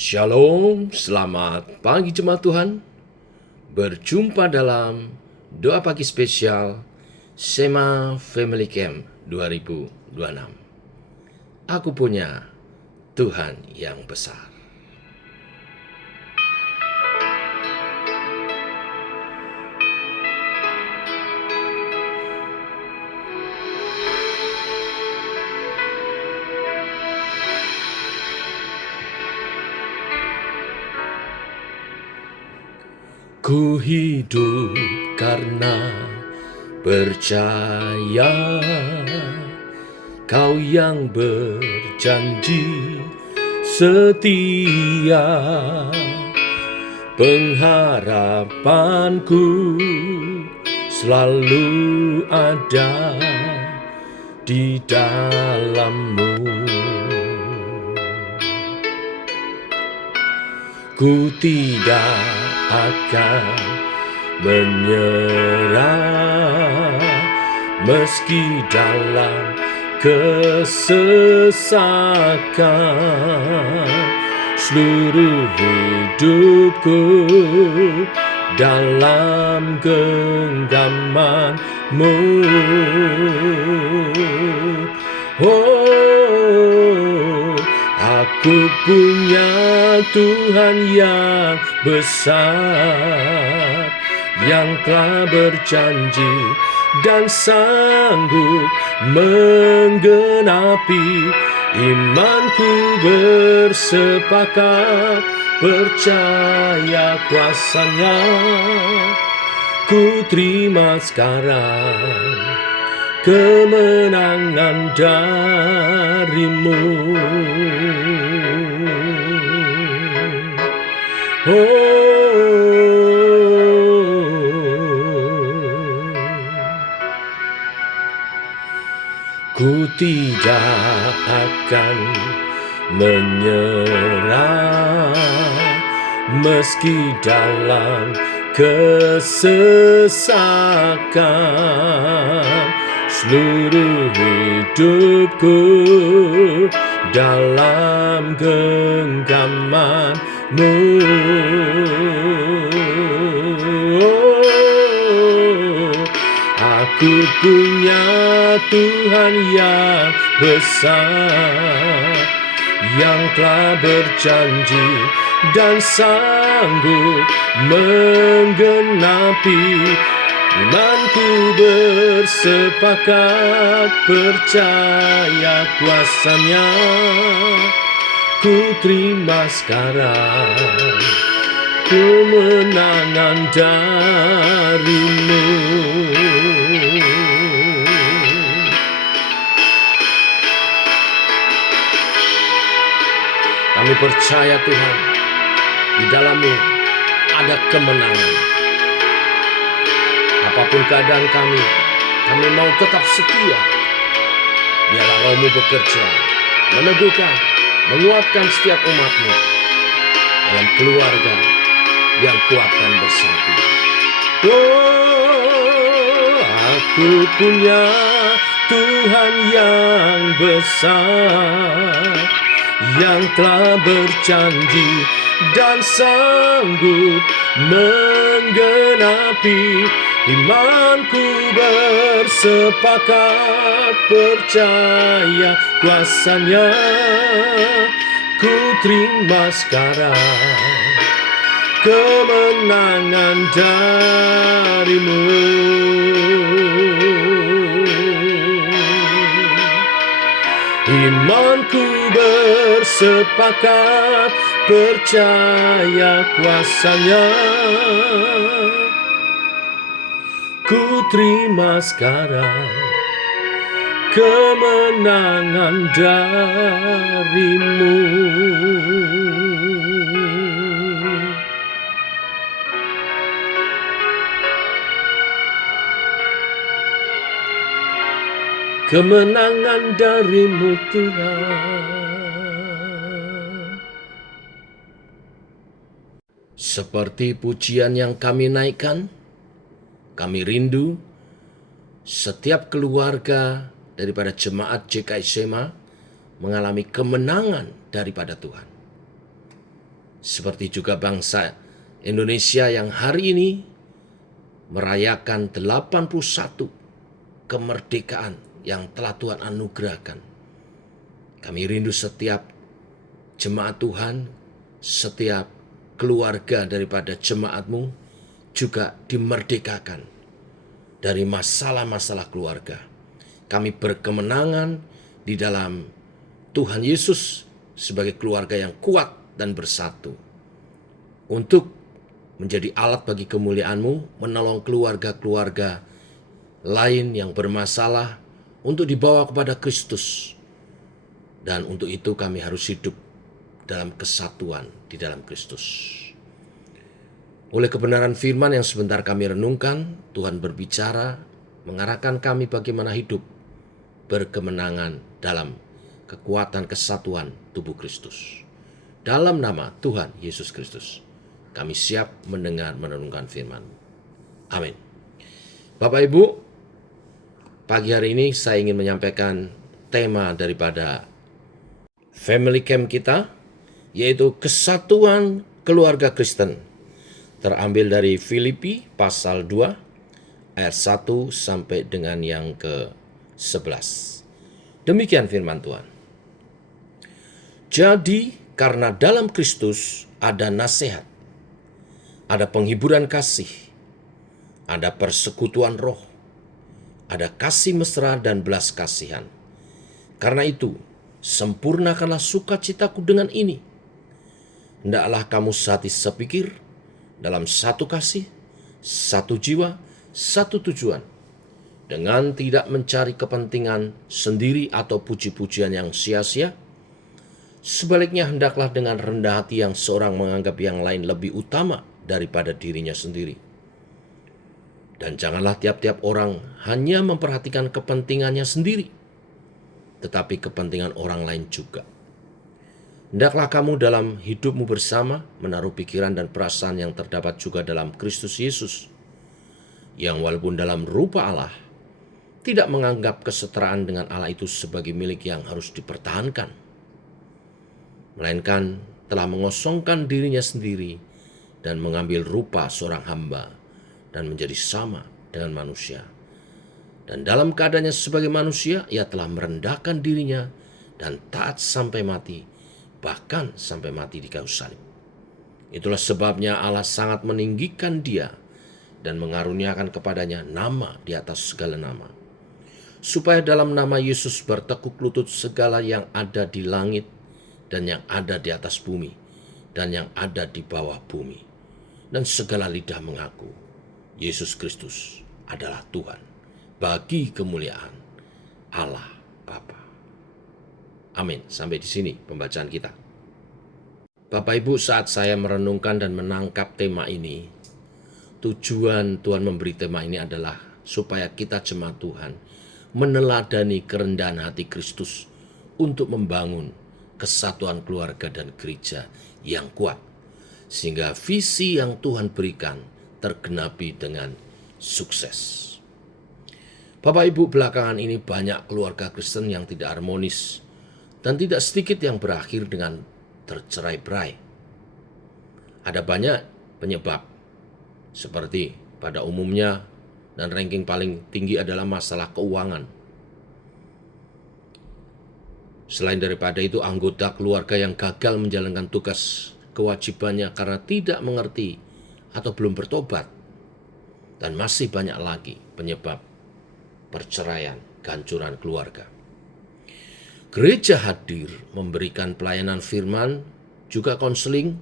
Shalom, selamat pagi jemaat Tuhan. Berjumpa dalam doa pagi spesial Sema Family Camp 2026. Aku punya Tuhan yang besar. Ku hidup karena percaya Kau yang berjanji setia. Pengharapanku selalu ada di dalam-Mu. Ku tidak akan menyerah meski dalam kesesakan. Seluruh hidupku dalam genggaman-Mu. Oh, aku punya Tuhan yang besar, yang telah berjanji dan sanggup menggenapi. Imanku bersepakat percaya kuasa-Nya. Ku terima sekarang kemenangan dari-Mu. Ku tidak akan menyerah meski dalam kesesakan. Seluruh hidupku dalam genggaman-Mu. Aku punya Tuhan yang besar, yang telah berjanji dan sanggup menggenapi. Imanku bersepakat percaya kuasa-Nya. Ku terima sekarang kemenangan dari-Mu. Kami percaya Tuhan, di dalam-Mu ada kemenangan. Apapun keadaan kami mau tetap setia. Biarlah Roh-Mu bekerja, meneguhkan, menguatkan setiap umat-Mu dalam keluarga yang kuat dan bersatu. Oh, aku punya Tuhan yang besar, yang telah berjanji dan sanggup menggenapi. Imanku bersepakat percaya kuasa-Nya. Ku terima sekarang kemenangan dari-Mu. Imanku bersepakat percaya kuasa-Nya. Ku terima sekarang kemenangan dari-Mu. Kemenangan dari-Mu Tuhan. Seperti pujian yang kami naikkan, kami rindu setiap keluarga daripada jemaat JKI Sema mengalami kemenangan daripada Tuhan. seperti juga bangsa Indonesia yang hari ini merayakan 81 kemerdekaan yang telah Tuhan anugerahkan. Kami rindu setiap jemaat Tuhan, setiap keluarga daripada jemaat-Mu juga dimerdekakan dari masalah-masalah keluarga. Kami berkemenangan di dalam Tuhan Yesus sebagai keluarga yang kuat dan bersatu untuk menjadi alat bagi kemuliaan-Mu, menolong keluarga-keluarga lain yang bermasalah untuk dibawa kepada Kristus. Dan untuk itu kami harus hidup dalam kesatuan di dalam Kristus. Oleh kebenaran firman yang sebentar kami renungkan, Tuhan berbicara, mengarahkan kami bagaimana hidup berkemenangan dalam kekuatan kesatuan tubuh Kristus. Dalam nama Tuhan Yesus Kristus, kami siap mendengar merenungkan firman. Amin. Bapak Ibu, pagi hari ini saya ingin menyampaikan tema daripada Family Camp kita, yaitu kesatuan keluarga Kristen. Terambil dari Filipi pasal 2 ayat 1 sampai dengan yang ke-11. Demikian firman Tuhan. Jadi karena dalam Kristus ada nasihat, ada penghiburan kasih, ada persekutuan roh, ada kasih mesra dan belas kasihan. Karena itu, sempurnakanlah sukacitaku dengan ini. Hendaklah kamu sehati sepikir, dalam satu kasih, satu jiwa, satu tujuan, dengan tidak mencari kepentingan sendiri atau puji-pujian yang sia-sia. Sebaliknya hendaklah dengan rendah hati yang seorang menganggap yang lain lebih utama daripada dirinya sendiri. Dan janganlah tiap-tiap orang hanya memperhatikan kepentingannya sendiri, tetapi kepentingan orang lain juga. Hendaklah kamu dalam hidupmu bersama menaruh pikiran dan perasaan yang terdapat juga dalam Kristus Yesus, yang walaupun dalam rupa Allah, tidak menganggap kesetaraan dengan Allah itu sebagai milik yang harus dipertahankan, melainkan telah mengosongkan dirinya sendiri dan mengambil rupa seorang hamba dan menjadi sama dengan manusia. Dan dalam keadaannya sebagai manusia, ia telah merendahkan dirinya dan taat sampai mati, bahkan sampai mati di kayu salib. Itulah sebabnya Allah sangat meninggikan dia dan mengaruniakan kepadanya nama di atas segala nama, supaya dalam nama Yesus bertekuk lutut segala yang ada di langit dan yang ada di atas bumi dan yang ada di bawah bumi, dan segala lidah mengaku Yesus Kristus adalah Tuhan, bagi kemuliaan Allah Bapa. Amin. Sampai di sini pembacaan kita. Bapak Ibu, saat saya merenungkan dan menangkap tema ini, tujuan Tuhan memberi tema ini adalah supaya kita jemaat Tuhan meneladani kerendahan hati Kristus untuk membangun kesatuan keluarga dan gereja yang kuat, sehingga visi yang Tuhan berikan tergenapi dengan sukses. Bapak Ibu, belakangan ini banyak keluarga Kristen yang tidak harmonis dan tidak sedikit yang berakhir dengan tercerai-berai. Ada banyak penyebab, seperti pada umumnya dan ranking paling tinggi adalah masalah keuangan. Selain daripada itu, anggota keluarga yang gagal menjalankan tugas kewajibannya karena tidak mengerti atau belum bertobat. Dan masih banyak lagi penyebab perceraian, kehancuran keluarga. Gereja hadir memberikan pelayanan firman, juga konseling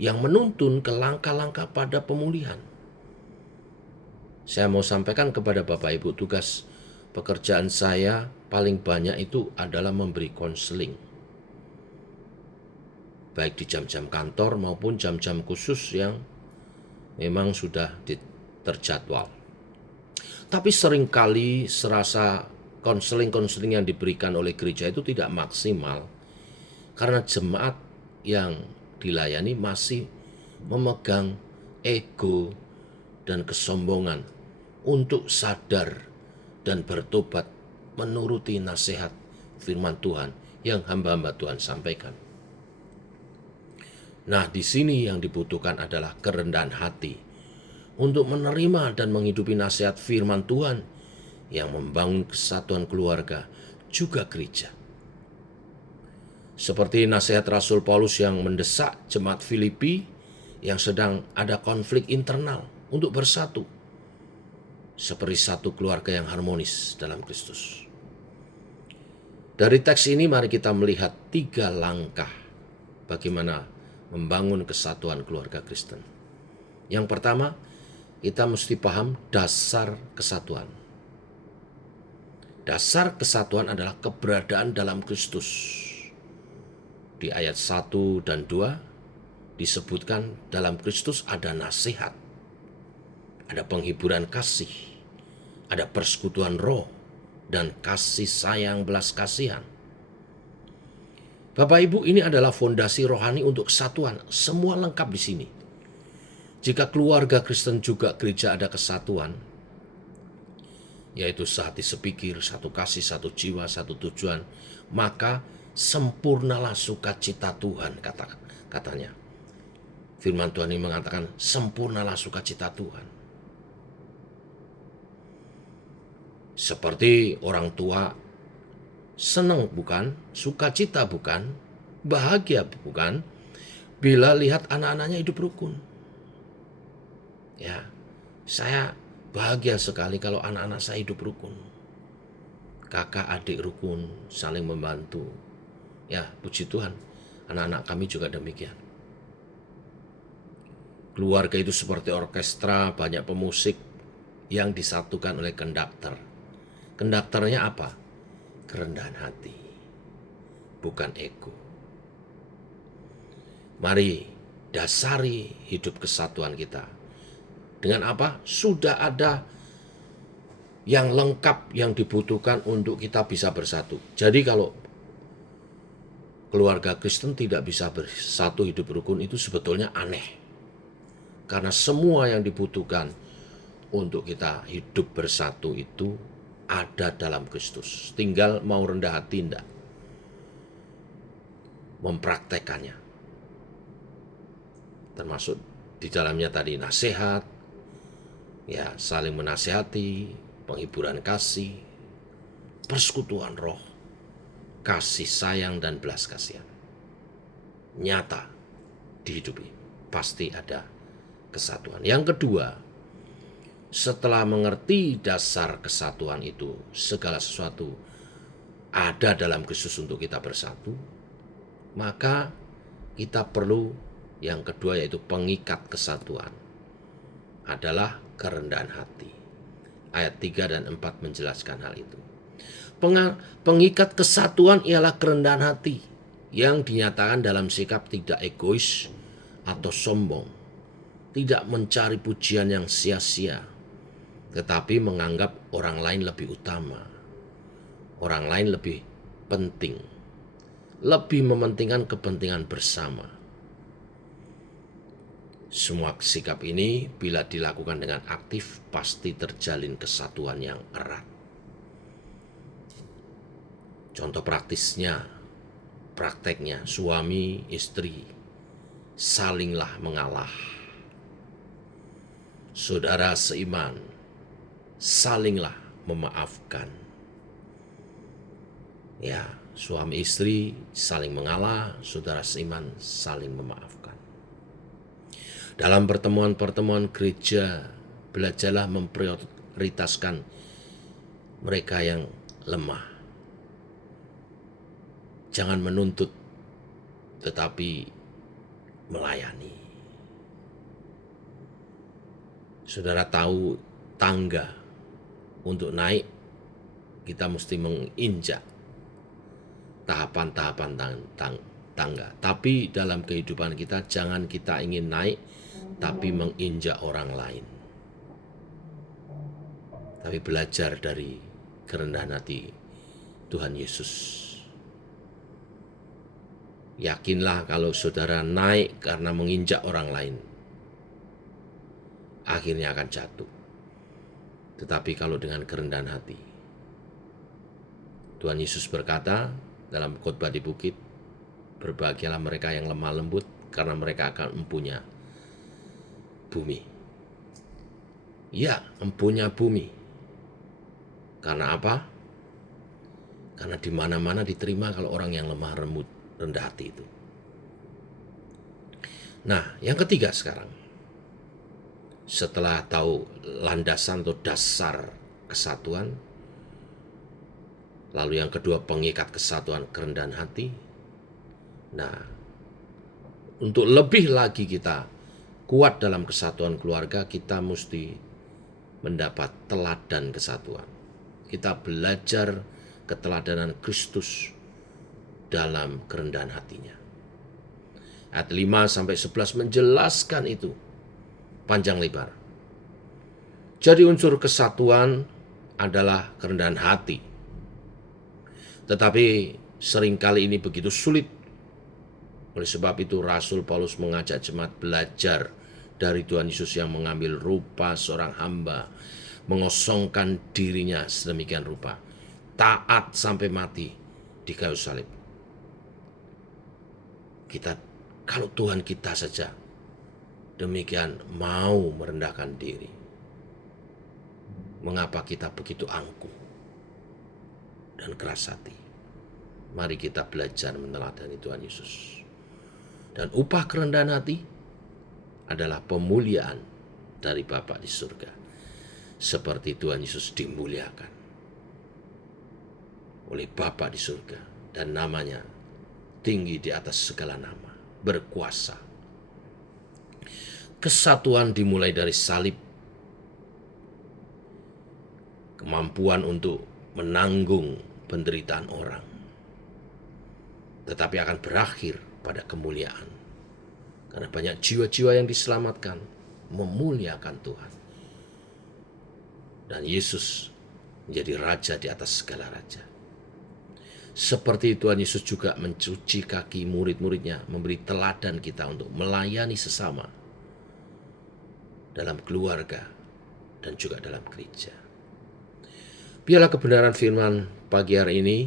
yang menuntun ke langkah-langkah pada pemulihan. Saya mau sampaikan kepada Bapak Ibu, tugas pekerjaan saya paling banyak itu adalah memberi konseling, baik di jam-jam kantor maupun jam-jam khusus yang memang sudah terjadwal. Tapi seringkali serasa konseling-konseling yang diberikan oleh gereja itu tidak maksimal karena jemaat yang dilayani masih memegang ego dan kesombongan untuk sadar dan bertobat menuruti nasihat firman Tuhan yang hamba-hamba Tuhan sampaikan. Nah, di sini yang dibutuhkan adalah kerendahan hati untuk menerima dan menghidupi nasihat firman Tuhan yang membangun kesatuan keluarga juga gereja. Seperti nasihat Rasul Paulus yang mendesak jemaat Filipi yang sedang ada konflik internal untuk bersatu seperti satu keluarga yang harmonis dalam Kristus. Dari teks ini mari kita melihat 3 langkah bagaimana membangun kesatuan keluarga Kristen. Yang pertama, kita mesti paham dasar kesatuan. Dasar kesatuan adalah keberadaan dalam Kristus. Di ayat 1 dan 2 disebutkan dalam Kristus ada nasihat, ada penghiburan kasih, ada persekutuan roh, dan kasih sayang belas kasihan. Bapak Ibu, ini adalah fondasi rohani untuk kesatuan. Semua lengkap di sini. Jika keluarga Kristen juga gereja ada kesatuan, yaitu sehati sepikir, satu kasih, satu jiwa, satu tujuan, maka sempurnalah sukacita Tuhan, katanya. Firman Tuhan ini mengatakan, sempurnalah sukacita Tuhan. Seperti orang tua senang bukan, sukacita bukan, bahagia bukan, bila lihat anak-anaknya hidup rukun. Ya, saya bahagia sekali kalau anak-anak saya hidup rukun. Kakak adik rukun, saling membantu. Ya, puji Tuhan, anak-anak kami juga demikian. Keluarga itu seperti orkestra, banyak pemusik yang disatukan oleh konduktor. Konduktornya apa? Kerendahan hati, bukan ego. Mari dasari hidup kesatuan kita. Dengan apa? Sudah ada yang lengkap yang dibutuhkan untuk kita bisa bersatu. Jadi kalau keluarga Kristen tidak bisa bersatu hidup rukun itu sebetulnya aneh. Karena semua yang dibutuhkan untuk kita hidup bersatu itu ada dalam Kristus. Tinggal mau rendah hati enggak mempraktekannya. Termasuk di dalamnya tadi nasihat, ya saling menasihati, penghiburan kasih, persekutuan roh, kasih sayang dan belas kasihan. Nyata dihidupi, pasti ada kesatuan. Yang kedua, setelah mengerti dasar kesatuan itu, segala sesuatu ada dalam Kristus untuk kita bersatu, maka kita perlu yang kedua yaitu pengikat kesatuan, adalah kerendahan hati. Ayat 3 dan 4 menjelaskan hal itu. Pengikat kesatuan ialah kerendahan hati yang dinyatakan dalam sikap tidak egois atau sombong, tidak mencari pujian yang sia-sia, tetapi menganggap orang lain lebih utama, orang lain lebih penting, lebih mementingkan kepentingan bersama. Semua sikap ini bila dilakukan dengan aktif pasti terjalin kesatuan yang erat. Contoh prakteknya suami istri salinglah mengalah, saudara seiman salinglah memaafkan. Ya, suami istri saling mengalah, saudara seiman saling memaafkan. Dalam pertemuan-pertemuan gereja, belajarlah memprioritaskan mereka yang lemah. Jangan menuntut, tetapi melayani. Saudara tahu tangga untuk naik, kita mesti menginjak tahapan-tahapan tangga. Tapi dalam kehidupan kita, jangan kita ingin naik, tapi menginjak orang lain. Tapi belajar dari kerendahan hati Tuhan Yesus. Yakinlah kalau saudara naik karena menginjak orang lain, akhirnya akan jatuh. Tetapi kalau dengan kerendahan hati, Tuhan Yesus berkata dalam khotbah di bukit, berbahagialah mereka yang lemah lembut, karena mereka akan empunya bumi. Ya, empunya bumi. Karena apa? Karena di mana-mana diterima kalau orang yang lemah lembut, rendah hati itu. Nah, yang ketiga sekarang, setelah tahu landasan atau dasar kesatuan, lalu yang kedua pengikat kesatuan kerendahan hati. Nah, untuk lebih lagi kita kuat dalam kesatuan keluarga, kita mesti mendapat teladan kesatuan. Kita belajar keteladanan Kristus dalam kerendahan hatinya. Ayat 5-11 menjelaskan itu panjang lebar. Jadi unsur kesatuan adalah kerendahan hati. Tetapi seringkali ini begitu sulit. Oleh sebab itu Rasul Paulus mengajak jemaat belajar dari Tuhan Yesus yang mengambil rupa seorang hamba, mengosongkan dirinya sedemikian rupa, taat sampai mati di kayu salib. Kalau Tuhan kita saja demikian mau merendahkan diri, mengapa kita begitu angkuh dan keras hati? Mari kita belajar meneladani Tuhan Yesus. Dan upah kerendahan hati adalah pemuliaan dari Bapa di surga, seperti Tuhan Yesus dimuliakan oleh Bapa di surga dan namanya tinggi di atas segala nama, berkuasa. Kesatuan dimulai dari salib, kemampuan untuk menanggung penderitaan orang, tetapi akan berakhir pada kemuliaan. Karena banyak jiwa-jiwa yang diselamatkan memuliakan Tuhan. Dan Yesus menjadi raja di atas segala raja. Seperti Tuhan Yesus juga mencuci kaki murid-muridnya, memberi teladan kita untuk melayani sesama dalam keluarga dan juga dalam gereja. Biarlah kebenaran firman pagi hari ini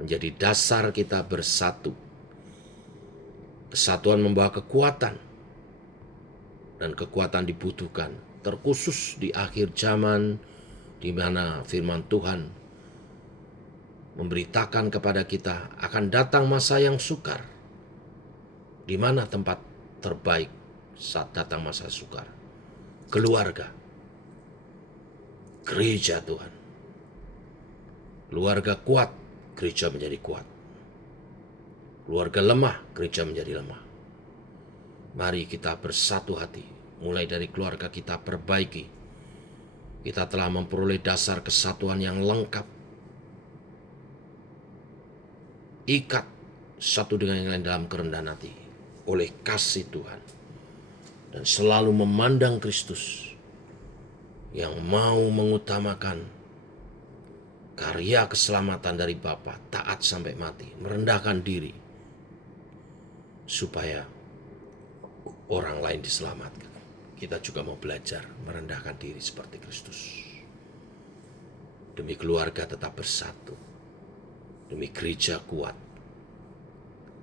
menjadi dasar kita bersatu. Kesatuan membawa kekuatan, dan kekuatan dibutuhkan, terkhusus di akhir zaman di mana firman Tuhan memberitakan kepada kita akan datang masa yang sukar. Di mana tempat terbaik saat datang masa sukar? Keluarga, gereja Tuhan. Keluarga kuat, gereja menjadi kuat. Keluarga lemah, gereja menjadi lemah. Mari kita bersatu hati, mulai dari keluarga kita perbaiki. Kita telah memperoleh dasar kesatuan yang lengkap. Ikat satu dengan yang lain dalam kerendahan hati oleh kasih Tuhan. Dan selalu memandang Kristus yang mau mengutamakan karya keselamatan dari Bapa, taat sampai mati, merendahkan diri, supaya orang lain diselamatkan. Kita juga mau belajar merendahkan diri seperti Kristus. Demi keluarga tetap bersatu. Demi gereja kuat.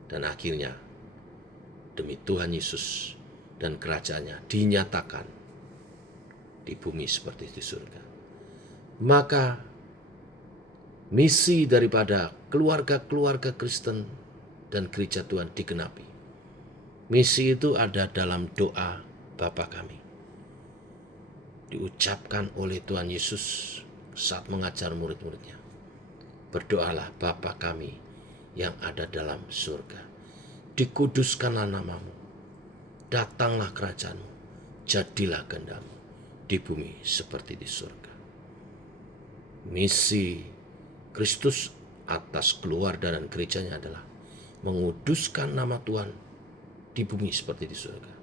Dan akhirnya demi Tuhan Yesus dan kerajaannya dinyatakan di bumi seperti di surga. Maka misi daripada keluarga-keluarga Kristen dan gereja Tuhan digenapi. Misi itu ada dalam doa Bapa kami. Diucapkan oleh Tuhan Yesus saat mengajar murid-muridnya. Berdoalah Bapa kami yang ada dalam surga. Dikuduskanlah namamu. Datanglah kerajaanmu. Jadilah kehendakmu di bumi seperti di surga. Misi Kristus atas keluarga dan gerejanya adalah menguduskan nama Tuhan di bumi seperti di surga.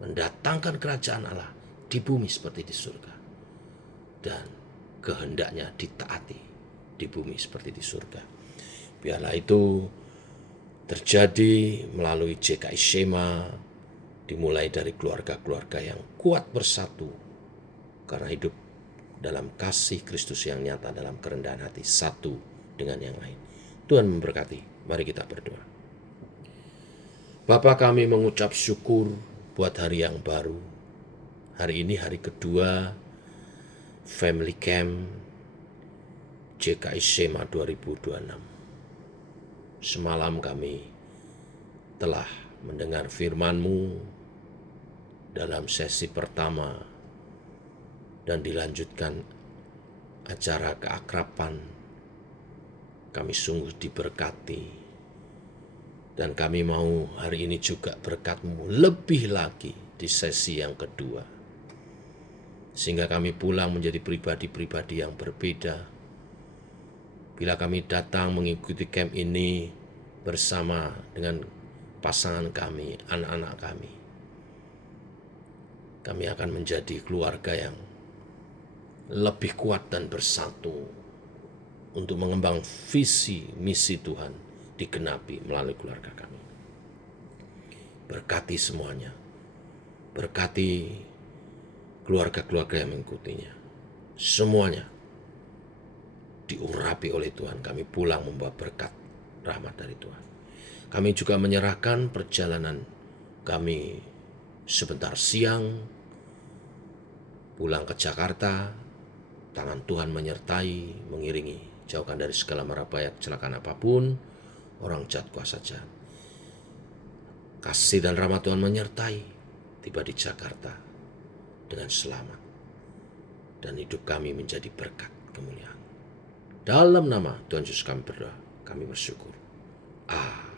Mendatangkan kerajaan Allah di bumi seperti di surga. Dan kehendaknya ditaati di bumi seperti di surga. Biarlah itu terjadi melalui JKI Shema, dimulai dari keluarga-keluarga yang kuat bersatu karena hidup dalam kasih Kristus yang nyata dalam kerendahan hati, satu dengan yang lain. Tuhan memberkati. Mari kita berdoa. Bapa, kami mengucap syukur buat hari yang baru. Hari ini hari kedua Family Camp JKI SEMA 2026. Semalam kami telah mendengar firman-Mu dalam sesi pertama dan dilanjutkan acara keakraban. Kami sungguh diberkati dan kami mau hari ini juga berkat-Mu lebih lagi di sesi yang kedua, sehingga kami pulang menjadi pribadi-pribadi yang berbeda. Bila kami datang mengikuti camp ini bersama dengan pasangan kami, anak-anak kami akan menjadi keluarga yang lebih kuat dan bersatu untuk mengembang visi misi Tuhan digenapi melalui keluarga kami. Berkati semuanya, berkati keluarga-keluarga yang mengikutinya. Semuanya diurapi oleh Tuhan. Kami pulang membawa berkat rahmat dari Tuhan. Kami juga menyerahkan perjalanan kami sebentar siang pulang ke Jakarta. Tangan Tuhan menyertai, mengiringi, jauhkan dari segala mara bahaya kecelakaan apapun, orang jahat kuasa jahat. Kasih dan rahmat Tuhan menyertai, tiba di Jakarta dengan selamat, dan hidup kami menjadi berkat kemuliaan. Dalam nama Tuhan Yesus kami berdoa, kami bersyukur. Amin.